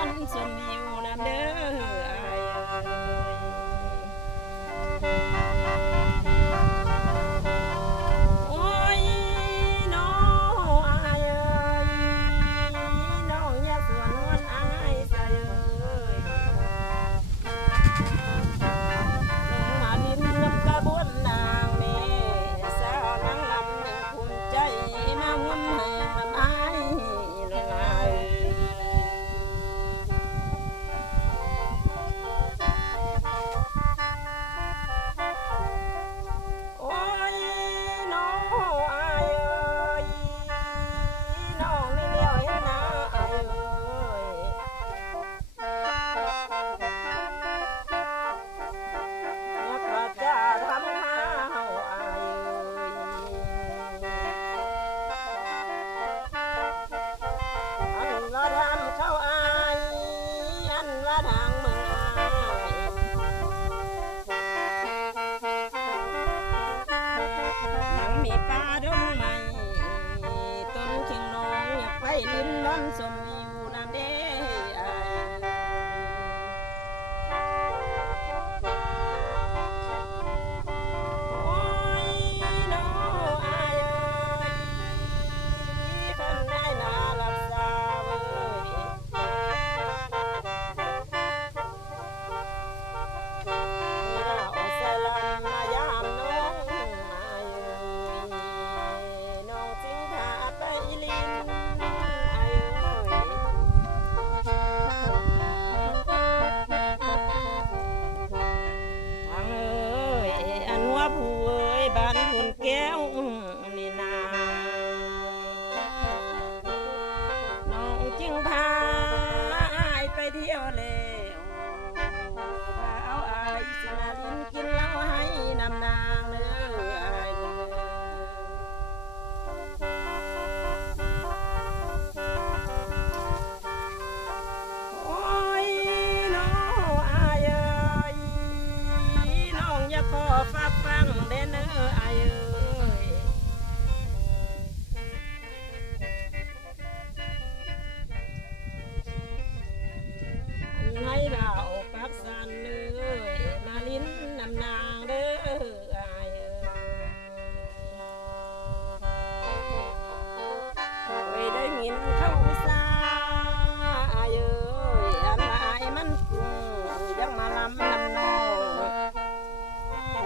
อนสมวิวน้ำเด้ออายโอ้ยน้องอายเอ้ยน้องอยากสวนวันอายใส่เอ้ยน้องมาดินกับกระบวนนางเมสาวนางลำยังภูมิใจมาห่วมให้มันอายละลาย โอ้ยน้องอายเอ้ยน้องไม่เลี้ยวเห็นหน้าอายเอ้ยอยากว่าจะทำหาเฮาอายเอ้ยอันว่าทำเขาอายอันว่าทางเมืองอายยังมีป่าดงใหม่ต้นเชียงน้องอยากไปลิ้นล้อนสมอยู่น้ำเด้อายโอ้ยน้องอายเอ้ยคนได้มารักษาเว้ย เราสลัมมายามน้องมาเอ่ยน้องจึงพาไปลินเอ่ทางอันว่าผู้เอ่ยบ้านคนแก้วนี่นาน้องจึงพาอายไปเที่ยวแล้วพาเอาอายสิมาลินกินเหล้าให้นำนางเด้ออายเด้อ โอ้ยน้องอายเอ้ยน้องอย่าขอฝากฟังเด้อเน้ออายเอ้ยอันให้เราปักสันเลยมาลิ้นนำนางเด้ออายเอ้ยโอ้ยได้ยินเขาซาอายเอ้ยอันอายมันกุ้งยังมาลำนำน้อง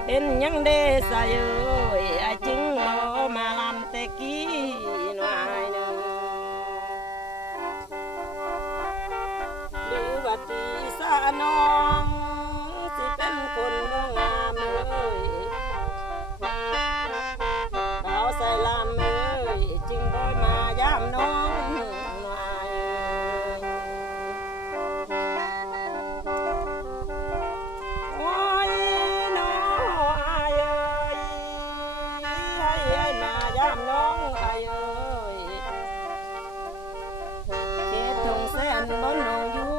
เป็นยังเดสายเอ้ยอายจึงบ่มาลำแต่กี้หน่อยเด้อหรือว่าตีสาน้องสิเป็นคนบ่งามเอ้ยดาวใส่ลำเอ้ยจึงบ่มายามน้องหน่อยโอ้ยน้องอายเอ้ยให้มายามน้องอายเอ้ยเขตทงแสนบนน้องอยู่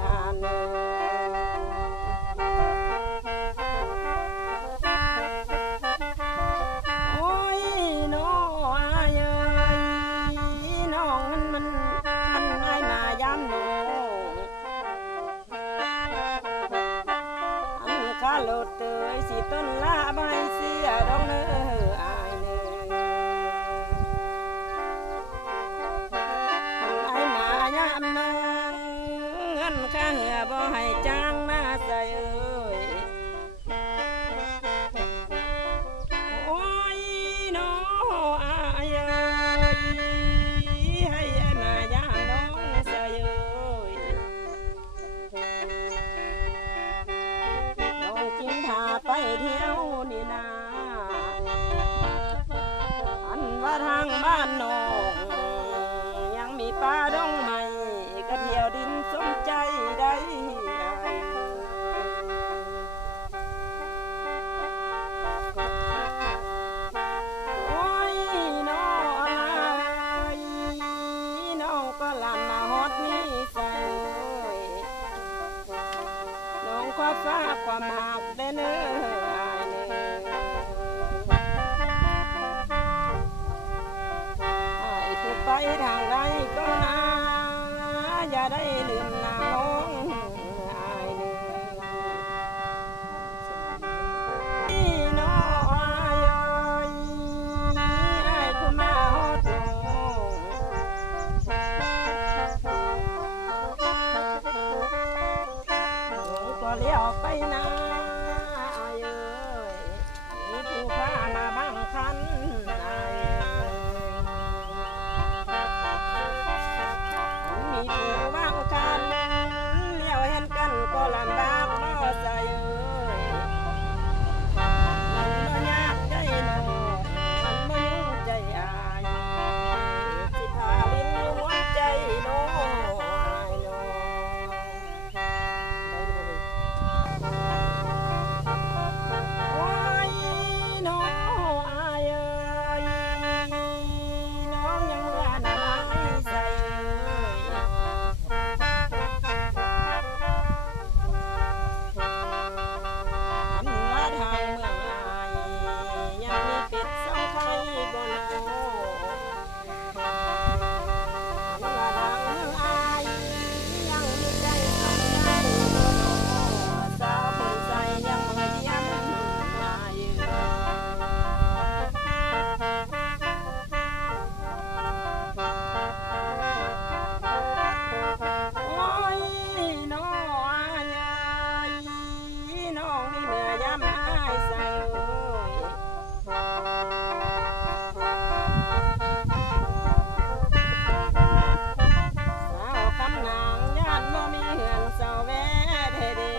ทานเอ้โอ้ยน้องอายเอ้ยน้องมันให้มายามน้องอันข้าโลดเตยสิต้นลาใบเสียดอกเน้ออายเน้ออันให้มายามน้องเงินค่าเหือบ่ให้จ้างมาใส่เอ้ย โอ้ยน้องอายเอ้ยให้มายามน้องใส่เอ้ยน้องจึงพาไปเที่ยวนี่นาอันว่าทางบ้านน้องยังมีป่าดงใหม่ก็เที่ยวดินสมใจได้โอ้ยน้องเอ้ยน้องก็ลำมาฮอดนี่ใส่เอ้ยน้องก็ฝากความหักได้อเน้ออายเน้ออายผู้ไปทางใดก็นา อย่าได้ลืมนางน้องอายนี่น้องอายอายผู้มาฮอดน้องก็เลี้ยวไปนาอายมีผู้พามาบังคันอายมีผู้บังคันเลี้ยวเห็นกันก็ลำบากบ่ใส่มันบ่ยากใจน้องมันบ่ยุ่งใจอายสิพาลิ้นล้วนใจน้องอายน้องโอ้ยน้องอายน้องยังเมื่อหน้าไม่ใส่อันว่าทางเมืองอายยังมีเป็ดสองไข่บ่น้ออันว่าทางเมืองอายยังมีใจสองไข่บ่น้อสาวคนใส่ยังเรียนอาย โอ้ยน้องอายน้องนี่เมื่อยามอายใส่เอ้ยสาวคำนางญาติบ่มีเหือนเสาแว่เด้เด้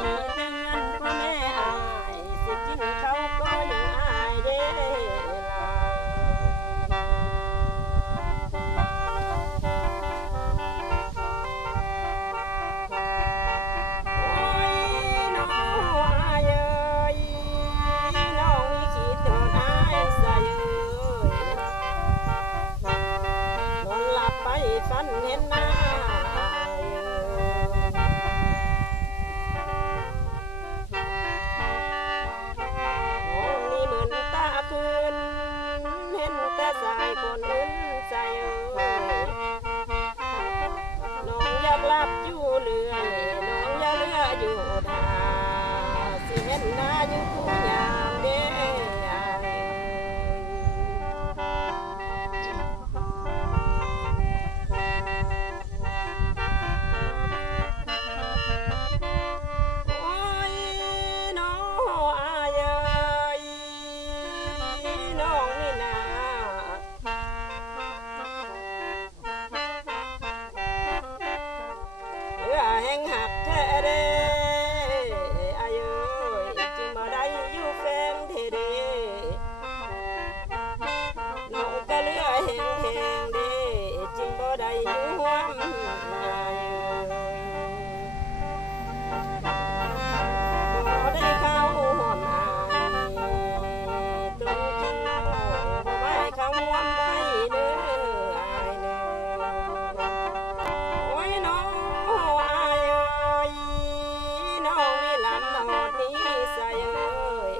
มีแต่เงินพ่อแม่อายสิกินเขาวก็ยังอายเด้ล่ะ โอ้ยน้องอายน้องมีขีดตัวอายใส่นอนหลับไปฝันเห็นหน้าอายน้องนี่เหมือนตาคืนเห็นแต่สายคนอื่นใส่น้องอยากหลับอยู่เรื่อยน้องอย่าเลืออยู่ทาสิเห็นหน้าอยู่คู่ยามเด้อายโอ้ยน้องอายน้องนี่นา เรือแห่งหักแท้เด้อายุจึงบ่ได้อยู่แฟงเทเด้น้องก็เรือแห่งแหงเด้จึงบ่ได้อยู่ห่วมอายุบ่ได้เข้าห่วมอายตรงจริงน้องบ่ไว้เข้าห่วมไปเด้ออายเด้อ โอ้ยน้องอายน้องนี่ลำหอดนี้ใส่เอ้ย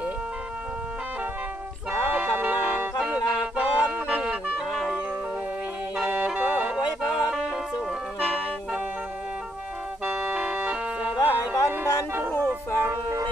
สาวคำนางคำลาพรอายขอไว้พรส่งให้สบายบันดาลผู้ฟังเล